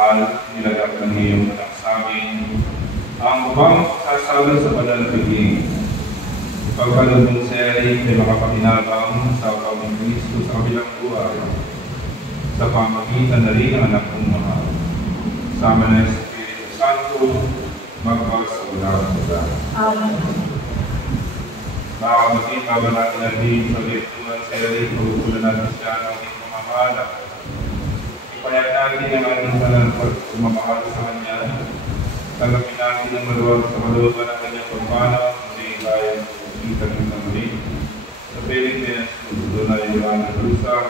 mahal, nilagak ng iyong anak sa amin, ang bang sasala sa banal na pagiging. Pagkalod ng seri ay makapakinabang sa pamang Kristo sa kabilang buhay, sa pamagitan na rin ang anak kong mahal. Sama na Espiritu Santo, magpag sa walang hanggan. Amen. Mga kapatid, bago natin natin sa lecture seri, pag-uulan natin siya ng ating pamamahala. Ipayag natin ang ating panalpag sumamahal sa Kanya. Tanggapin natin ang maluwag sa kalooban ng Kanyang pagpanaw, hindi tayo ikat ng muli. Sa Pilipinas, doon na iwan ng lusak,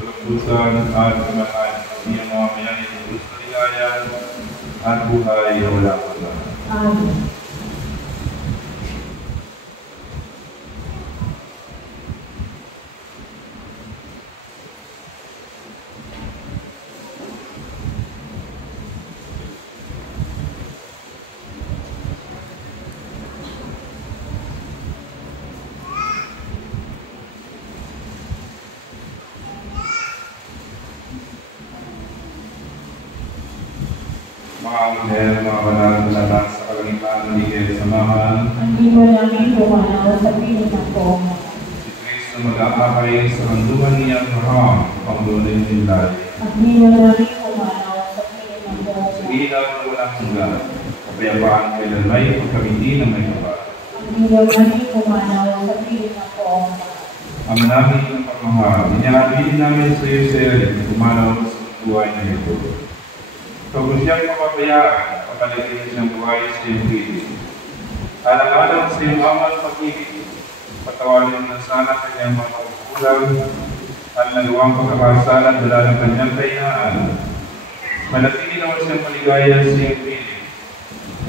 lukusan at kamatayan. Iyang mga mayani ng Diyos na ligaya at buhay na wala pa lang. Amen. Mga anghel, mga banal na lahat sa kalangitan ng ligay samahan. Ang diwa namin pumanaw sa piling ng poong. Si Kristo mag-aakay sa kanduman niya kaham, panglunin nilay. Ang diwa namin pumanaw sa piling ng poong. Sa ilaw na walang hanggan, kapayapaan kailanmay pagkamiti ng may kapal. Ang diwa namin pumanaw sa piling ng poong. Ang namin ng pagmamahal, inihabilin namin sa iyo, Sir, pumanaw sa buhay na ito. Kung siyang mapabayaan, pagkalitin siyang buhay sa iyong piling. Alang-alang sa iyong amal pag-ibig, patawarin na sana kanyang mga pagkukulang at nagawang pagkakasala at dala ng kanyang kainaan. Manatili naman siyang maligaya sa iyong piling.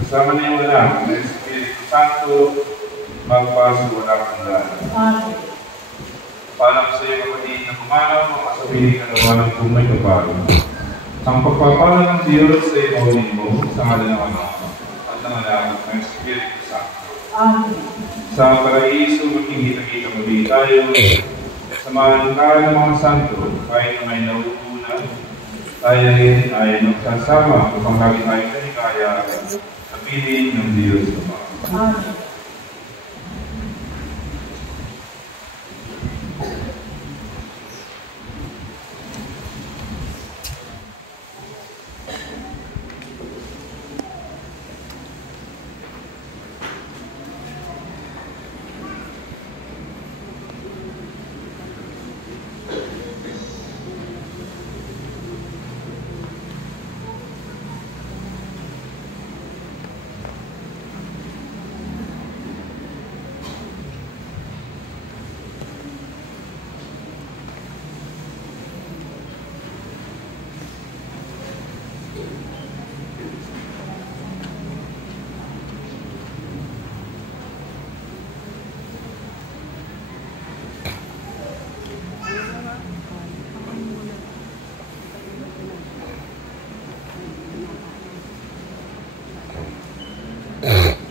Kasama na iyong anak na Espiritu Santo, magpas walang hanggan. Amen. Paalam sa iyo, kapatid, na pumanaw, makasabihin ka na walang kung may kapal. Ang pagpapala ng Diyos sa inuunin mo sa ngalan ng Ama at ng Anak ng Espiritu Santo. Amen. Sa paraiso, magkikita-kita muli tayo. Samahan ka ng mga santo, kahit na may nauuna, tayo rin ay nagsasama upang lagi tayong naligaya sa piling ng Diyos Ama. Amen.